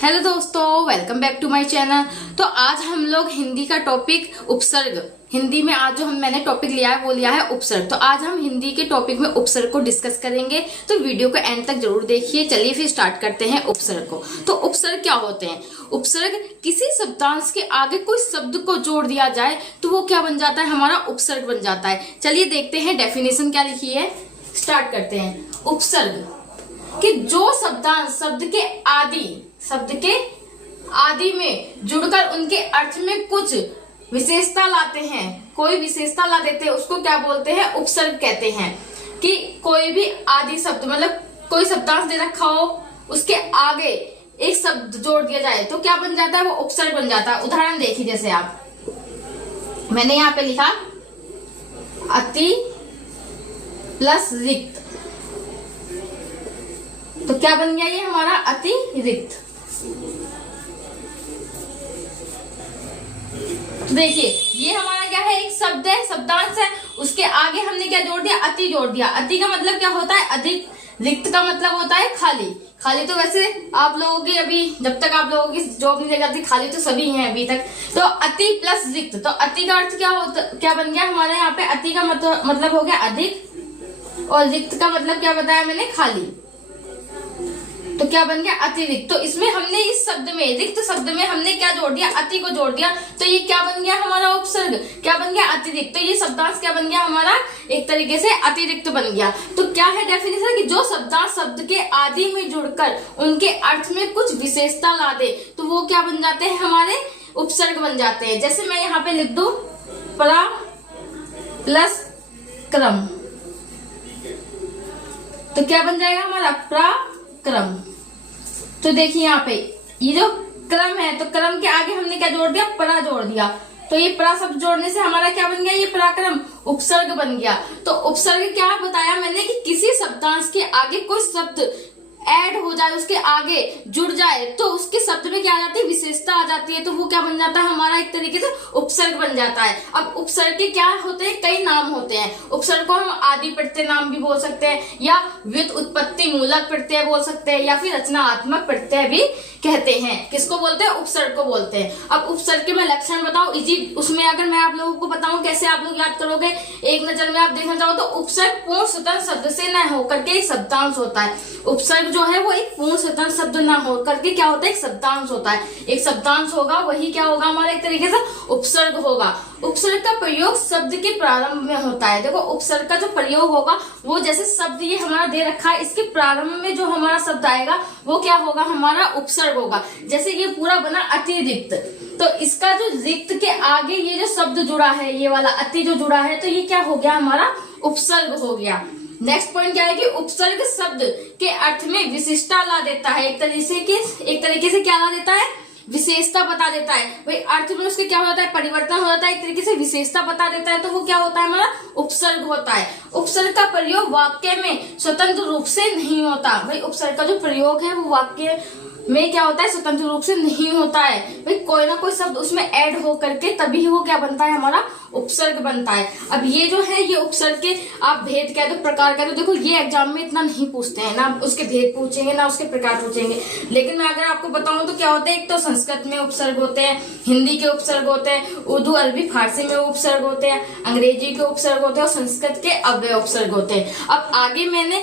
Hello दोस्तों, welcome back to my channel. तो आज हम लोग हिंदी का टॉपिक उपसर्ग, हिंदी में आज जो मैंने टॉपिक लिया है वो लिया है उपसर्ग। तो आज हम हिंदी के टॉपिक में उपसर्ग को डिस्कस करेंगे, तो वीडियो को एंड तक जरूर देखिए। चलिए फिर स्टार्ट करते हैं उपसर्ग को। तो उपसर्ग क्या होते हैं? उपसर्ग किसी शब्दांश के आगे कोई शब्द को जोड़ दिया जाए तो वो क्या बन जाता है? हमारा उपसर्ग बन जाता है। चलिए देखते हैं डेफिनेशन क्या लिखी है। स्टार्ट करते हैं। उपसर्ग कि जो शब्दांश शब्द के आदि में जुड़कर उनके अर्थ में कुछ विशेषता लाते हैं, कोई विशेषता ला देते हैं, उसको क्या बोलते हैं? उपसर्ग कहते हैं। कि कोई भी आदि शब्द मतलब कोई शब्दांश दे रखा हो, उसके आगे एक शब्द जोड़ दिया जाए तो क्या बन जाता है? वो उपसर्ग बन जाता है। उदाहरण देखिए, जैसे मैंने यहाँ पे लिखा अति प्लस रिक्त, तो क्या बन गया ये हमारा अतिरिक्त। देखिए ये हमारा क्या है? एक शब्द है, शब्दांश है, उसके आगे हमने क्या जोड़ दिया? अति जोड़ दिया। अति का मतलब क्या होता है? अधिक। रिक्त का मतलब होता है खाली। खाली तो वैसे आप लोगों की अभी जब तक आप लोगों की जॉब नहीं लग जाती, खाली तो सभी हैं अभी तक। तो अति प्लस रिक्त, तो अति का अर्थ क्या बन गया हमारे यहाँ पे? अति का मतलब हो गया अधिक, और रिक्त का मतलब क्या बताया मैंने? खाली। तो क्या बन गया? अतिरिक्त। तो इसमें हमने इस शब्द में, रिक्त शब्द में हमने क्या जोड़ दिया? अति को जोड़ दिया। तो ये क्या बन गया हमारा? उपसर्ग। क्या बन गया? अतिरिक्त। तो ये शब्दांश क्या बन गया हमारा? एक तरीके से अतिरिक्त बन गया। तो क्या है डेफिनेशन? कि जो शब्दांश शब्द के आदि में जुड़कर उनके अर्थ में कुछ विशेषता ला दे तो वो क्या बन जाते हैं? हमारे उपसर्ग बन जाते हैं। जैसे मैं यहाँ पे लिख दूं परा प्लस क्रम, तो क्या बन जाएगा हमारा? पराक्रम। तो देखिए यहाँ पे ये जो क्रम है, तो क्रम के आगे हमने क्या जोड़ दिया? परा जोड़ दिया। तो ये परा शब्द जोड़ने से हमारा क्या बन गया? ये पराक्रम उपसर्ग बन गया। तो उपसर्ग क्या बताया मैंने? कि किसी शब्दांश के आगे कोई शब्द ऐड हो जाए, उसके आगे जुड़ जाए तो उसके शब्द में क्या आ जाती है? विशेषता आ जाती है। तो वो क्या बन जाता है हमारा? एक तरीके से उपसर्ग बन जाता है। अब उपसर्ग के क्या होते हैं? कई नाम होते हैं। उपसर्ग को हम आदि प्रत्यय नाम भी बोल सकते हैं, या व्युत्पत्ति मूलक प्रत्यय बोल सकते हैं, या फिर रचनात्मक प्रत्यय भी कहते हैं। किसको बोलते हैं? उपसर्ग को बोलते हैं। अब उपसर्ग के मैं लक्षण बताऊं इजी, उसमें अगर मैं आप लोगों को बताऊं कैसे आप लोग याद करोगे, एक नजर में आप देखना चाहो तो उपसर्ग पूर्ण स्वतंत्र शब्द से न होकर के एक शब्दांश होता है। उपसर्ग जो है वो एक पूर्ण स्वतंत्र शब्द ना हो करके क्या होता है? एक शब्दांश होता है। एक शब्दांश होगा, वही क्या होगा हमारा? एक तरीके से उपसर्ग होगा। उपसर्ग का प्रयोग शब्द के प्रारंभ में होता है। देखो उपसर्ग का जो प्रयोग होगा वो, जैसे शब्द ये हमारा दे रखा है, इसके प्रारंभ में जो हमारा शब्द आएगा वो क्या होगा? हमारा उपसर्ग होगा। जैसे ये पूरा बना अतिरिक्त, तो इसका जो रिक्त के आगे ये जो शब्द जुड़ा है, ये वाला अति जो जुड़ा है, तो ये क्या हो गया हमारा? उपसर्ग हो गया। नेक्स्ट पॉइंट क्या है? कि उपसर्ग शब्द के अर्थ में विशिष्टता ला देता है। एक तरीके से क्या ला देता है? विशेषता बता देता है। भाई अर्थ में उसके क्या हो जाता है? परिवर्तन हो जाता है। एक तरीके से विशेषता बता देता है, तो वो क्या होता है? हमारा उपसर्ग होता है। उपसर्ग का प्रयोग वाक्य में स्वतंत्र रूप से नहीं होता। भाई उपसर्ग का जो प्रयोग है वो वाक्य में क्या होता है? स्वतंत्र रूप से नहीं होता है। भाई कोई ना कोई शब्द उसमें ऐड हो करके तभी वो क्या बनता है? हमारा उपसर्ग बनता है। अब ये जो है ये उपसर्ग के आप भेद कह दो, प्रकार कह दो। देखो ये एग्जाम में इतना नहीं पूछते हैं, ना उसके भेद पूछेंगे ना उसके प्रकार पूछेंगे। लेकिन मैं अगर आपको बताऊं तो क्या होता है? एक तो संस्कृत में उपसर्ग होते हैं, हिंदी के उपसर्ग होते हैं, उर्दू अरबी फारसी में उपसर्ग होते हैं, अंग्रेजी के उपसर्ग होते हैं, और संस्कृत के अव्यय उपसर्ग होते हैं। अब आगे मैंने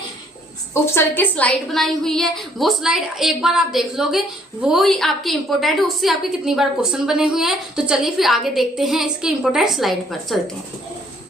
उपसर्ग के स्लाइड बनाई हुई है, वो स्लाइड एक बार आप देख लोगे, वो ही आपकी इंपोर्टेंट है। उससे आपके कितनी बार क्वेश्चन बने हुए हैं। तो चलिए फिर आगे देखते हैं इसके इंपोर्टेंट स्लाइड पर चलते हैं।